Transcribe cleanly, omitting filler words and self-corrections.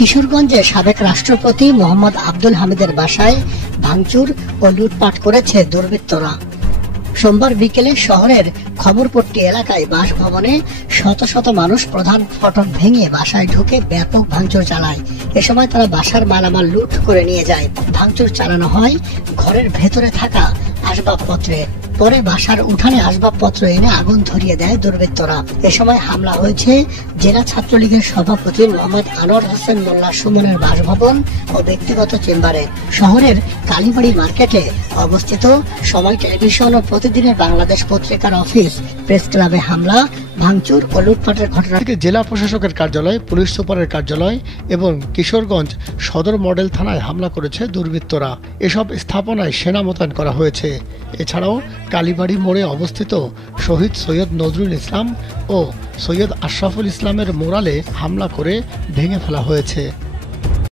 কিশোরগঞ্জে সাবেক রাষ্ট্রপতি মোহাম্মদ আব্দুল হামিদের বাসায় ভাঙচুর ও লুটপাট করেছে দুর্বৃত্তরা। সোমবার বিকেলে শহরের খবরপট্টি এলাকায় বাসভবনে শত শত মানুষ প্রধান ফটক ভেঙে বাসায় ঢুকে ব্যাপক ভাঙচুর চালায়। এ সময় তারা বাসার মালামাল লুট করে নিয়ে যায়। ভাঙচুর চালানো হয় ঘরের ভেতরে থাকা আসবাবপত্রে। পরে বাসার উঠানে আসবাবপত্র এনে আগুন ধরিয়ে দেয় দুর্বৃত্তরা। এ সময় হামলা হয়েছে জেলা ছাত্রলীগের সভাপতি মোহাম্মদ আনোয়ার হোসেন মোল্লা সুমনের বাসভবন ও ব্যক্তিগত চেম্বারে। শহরের কালীবাড়ি মার্কেটে অবস্থিত সময় টেলিভিশন ও প্রতিদিনের বাংলাদেশ পত্রিকার অফিস, প্রেস ক্লাবে হামলা, ভাঙচুর ও লুটপাটের ঘটনা থেকে জেলা প্রশাসকের কার্যালয়, পুলিশ সুপারের কার্যালয় এবং কিশোরগঞ্জ সদর মডেল থানায় হামলা করেছে দুর্বৃত্তরা। এসব স্থাপনায় সেনা মোতায়েন করা হয়েছে। এছাড়াও কালীবাড়ি মোড়ে অবস্থিত শহীদ সৈয়দ নজরুল ইসলাম ও সৈয়দ আশরাফুল ইসলামের মোরালে হামলা করে ভেঙে ফেলা হয়েছে।